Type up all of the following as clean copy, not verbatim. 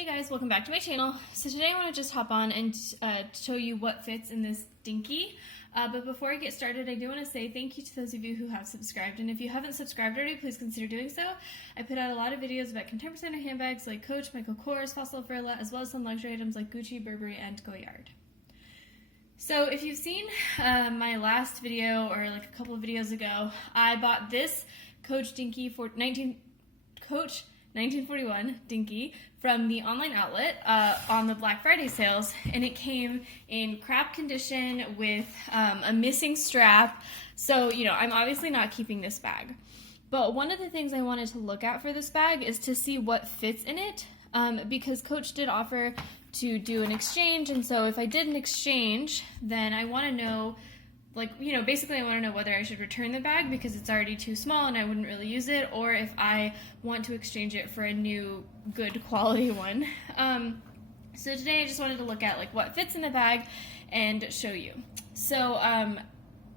Hey guys, welcome back to my channel. So today I want to just hop on and show you what fits in this Dinky. But before I get started, I do want to say thank you to those of you who have subscribed. And if you haven't subscribed already, please consider doing so. I put out a lot of videos about contemporary handbags like Coach, Michael Kors, Fossil Verla, as well as some luxury items like Gucci, Burberry, and Goyard. So if you've seen my last video or like a couple of videos ago, I bought this Coach Dinky for Coach 1941 Dinky from the online outlet on the Black Friday sales, and it came in crap condition with a missing strap. So, you know, I'm obviously not keeping this bag. But one of the things I wanted to look at for this bag is to see what fits in it, because Coach did offer to do an exchange, and so if I did an exchange, then I want to know, like, you know, basically I want to know whether I should return the bag because it's already too small and I wouldn't really use it, or if I want to exchange it for a new good quality one. So today I just wanted to look at like what fits in the bag and show you. So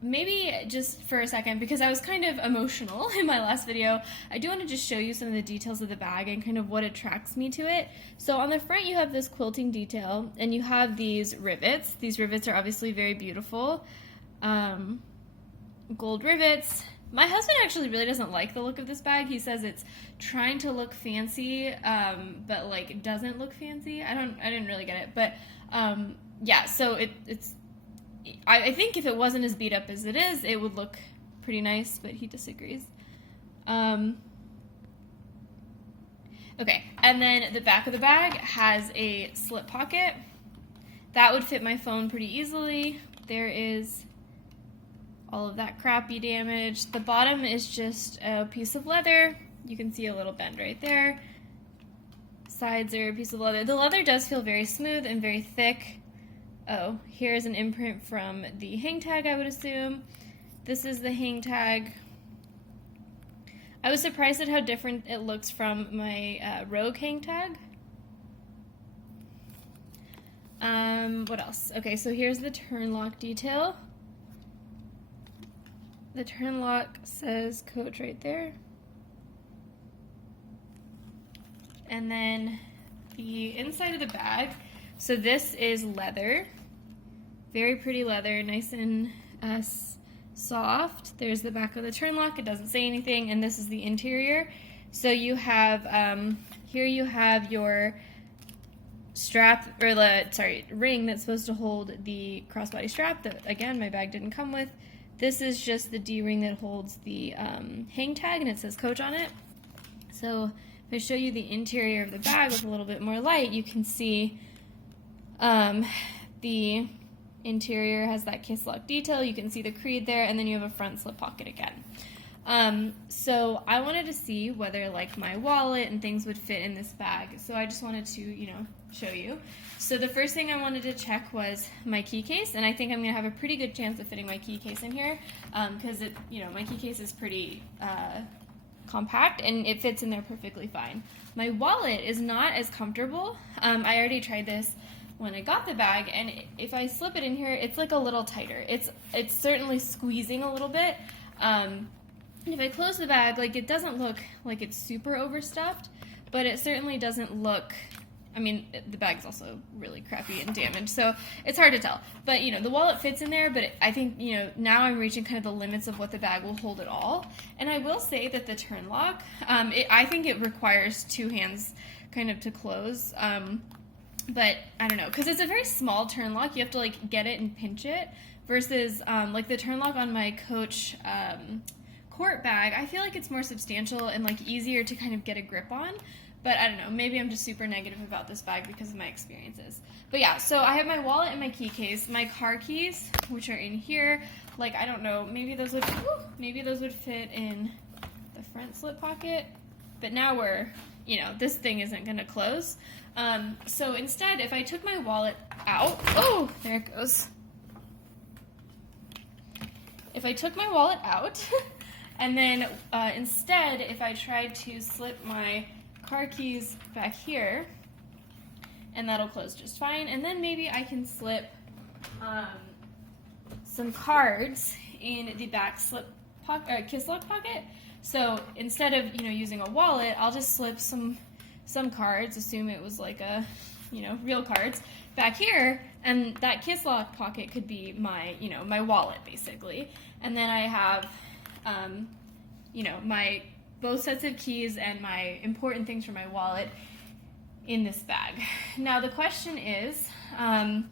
maybe just for a second, because I was kind of emotional in my last video, I do want to just show you some of the details of the bag and kind of what attracts me to it. So on the front you have this quilting detail and you have these rivets. These rivets are obviously very beautiful. Gold rivets. My husband actually really doesn't like the look of this bag. He says it's trying to look fancy, but like doesn't look fancy. I didn't really get it, but yeah. So I think if it wasn't as beat up as it is, it would look pretty nice. But he disagrees. Okay, and then the back of the bag has a slip pocket that would fit my phone pretty easily. There is all of that crappy damage. The bottom is just a piece of leather. You can see a little bend right there. Sides are a piece of leather. The leather does feel very smooth and very thick. Oh, here's an imprint from the hang tag, I would assume. This is the hang tag. I was surprised at how different it looks from my Rogue hang tag. What else? Okay, so here's the turn lock detail. The turn lock says Coach right there. And then the inside of the bag, so this is leather. Very pretty leather, nice and soft. There's the back of the turn lock, it doesn't say anything, and this is the interior. So you have, here you have your strap, or ring that's supposed to hold the crossbody strap that, again, my bag didn't come with. This is just the D-ring that holds the hang tag, and it says Coach on it. So if I show you the interior of the bag with a little bit more light, you can see the interior has that kiss lock detail. You can see the creed there, and then you have a front slip pocket again. So I wanted to see whether like my wallet and things would fit in this bag. So I just wanted to, you know, show you. So the first thing I wanted to check was my key case, and I think I'm gonna have a pretty good chance of fitting my key case in here, because it, you know, my key case is pretty compact and it fits in there perfectly fine. My wallet is not as comfortable. I already tried this when I got the bag, and if I slip it in here, it's like a little tighter. It's certainly squeezing a little bit. And if I close the bag, like, it doesn't look like it's super overstuffed, but it certainly doesn't look, I mean, the bag's also really crappy and damaged, so it's hard to tell. But, you know, the wallet fits in there, but I think, you know, now I'm reaching kind of the limits of what the bag will hold at all. And I will say that the turn lock, I think it requires two hands kind of to close. But I don't know, because it's a very small turn lock. You have to, like, get it and pinch it, versus, like, the turn lock on my Coach Court bag, I feel like it's more substantial and like easier to kind of get a grip on. But I don't know, maybe I'm just super negative about this bag because of my experiences. But yeah, so I have my wallet and my key case. My car keys, which are in here, like, I don't know, maybe those would fit in the front slip pocket. But now we're, you know, this thing isn't gonna close. So instead, if I took my wallet out, oh, there it goes. If I took my wallet out, and then instead, if I tried to slip my car keys back here, and that'll close just fine, and then maybe I can slip some cards in the back slip kiss lock pocket. So instead of, you know, using a wallet, I'll just slip some some cards, assume it was like a, real cards back here, and that kiss lock pocket could be my, my wallet basically. And then I have, my both sets of keys and my important things for my wallet in this bag. Now the question is, can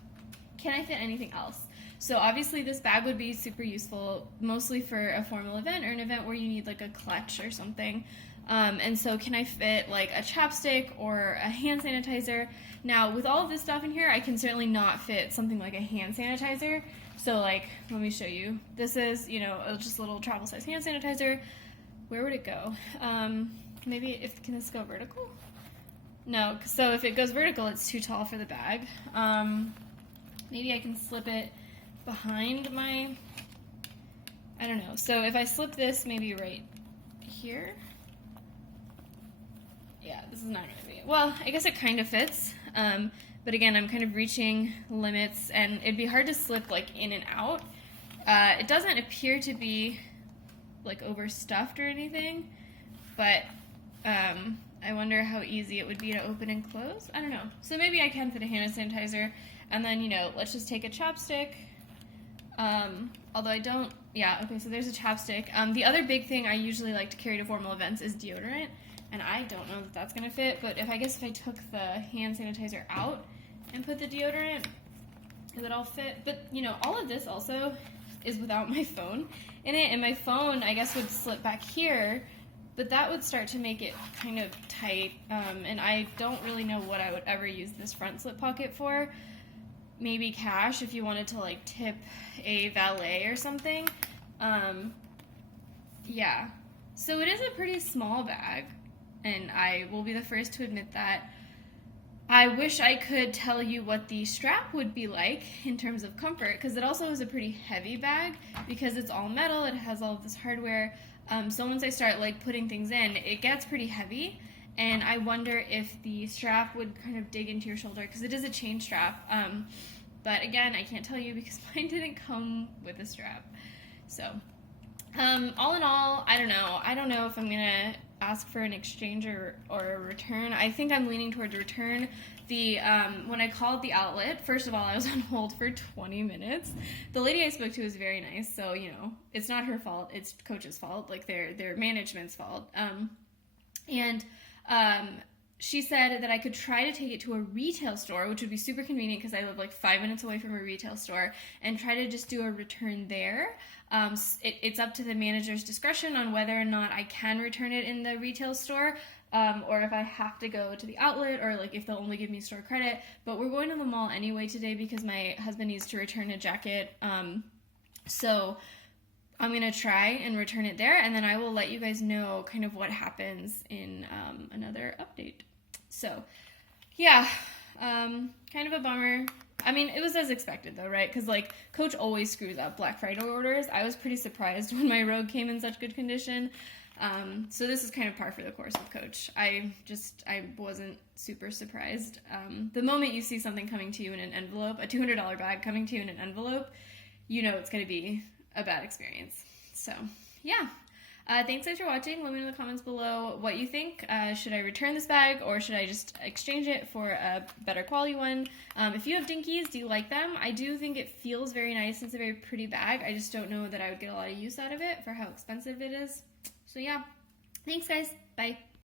I fit anything else? So obviously this bag would be super useful, mostly for a formal event or an event where you need like a clutch or something. And so can I fit like a chapstick or a hand sanitizer? Now with all of this stuff in here, I can certainly not fit something like a hand sanitizer. So like, let me show you. This is, just a little travel size hand sanitizer. Where would it go? Maybe can this go vertical? No, so if it goes vertical, it's too tall for the bag. Maybe I can slip it behind my, I don't know. So if I slip this maybe right here. Yeah, this is not going to be, well, I guess it kind of fits. But again, I'm kind of reaching limits, and it'd be hard to slip like in and out. It doesn't appear to be like overstuffed or anything, but I wonder how easy it would be to open and close. I don't know. So maybe I can fit a hand sanitizer, and then, let's just take a chapstick. Although I don't, yeah, okay, so there's a chapstick. The other big thing I usually like to carry to formal events is deodorant, and I don't know if that's going to fit, but if I took the hand sanitizer out and put the deodorant, it would all fit. But, all of this also is without my phone in it, and my phone, I guess, would slip back here, but that would start to make it kind of tight, and I don't really know what I would ever use this front slip pocket for. Maybe cash if you wanted to like tip a valet or something. Yeah, so it is a pretty small bag, and I will be the first to admit that. I wish I could tell you what the strap would be like in terms of comfort, because it also is a pretty heavy bag because it's all metal, it has all of this hardware. So once I start like putting things in, it gets pretty heavy, and I wonder if the strap would kind of dig into your shoulder, because it is a chain strap. But again, I can't tell you because mine didn't come with a strap. So all in all, I don't know. I don't know if I'm gonna ask for an exchange or a return. I think I'm leaning towards return. When I called the outlet, first of all, I was on hold for 20 minutes. The lady I spoke to was very nice, so it's not her fault. It's Coach's fault, like their management's fault. She said that I could try to take it to a retail store, which would be super convenient because I live like 5 minutes away from a retail store, and try to just do a return there. It's up to the manager's discretion on whether or not I can return it in the retail store, or if I have to go to the outlet, or like if they'll only give me store credit. But we're going to the mall anyway today because my husband needs to return a jacket. So I'm going to try and return it there, and then I will let you guys know kind of what happens in another update. So, yeah, kind of a bummer. I mean, it was as expected, though, right? Because, like, Coach always screws up Black Friday orders. I was pretty surprised when my Rogue came in such good condition. So this is kind of par for the course with Coach. I wasn't super surprised. The moment you see something coming to you in an envelope, a $200 bag coming to you in an envelope, it's going to be a bad experience. So, yeah. Thanks guys for watching. Let me know in the comments below what you think. Should I return this bag, or should I just exchange it for a better quality one? If you have Dinkies, do you like them? I do think it feels very nice. It's a very pretty bag. I just don't know that I would get a lot of use out of it for how expensive it is. So yeah, thanks guys. Bye.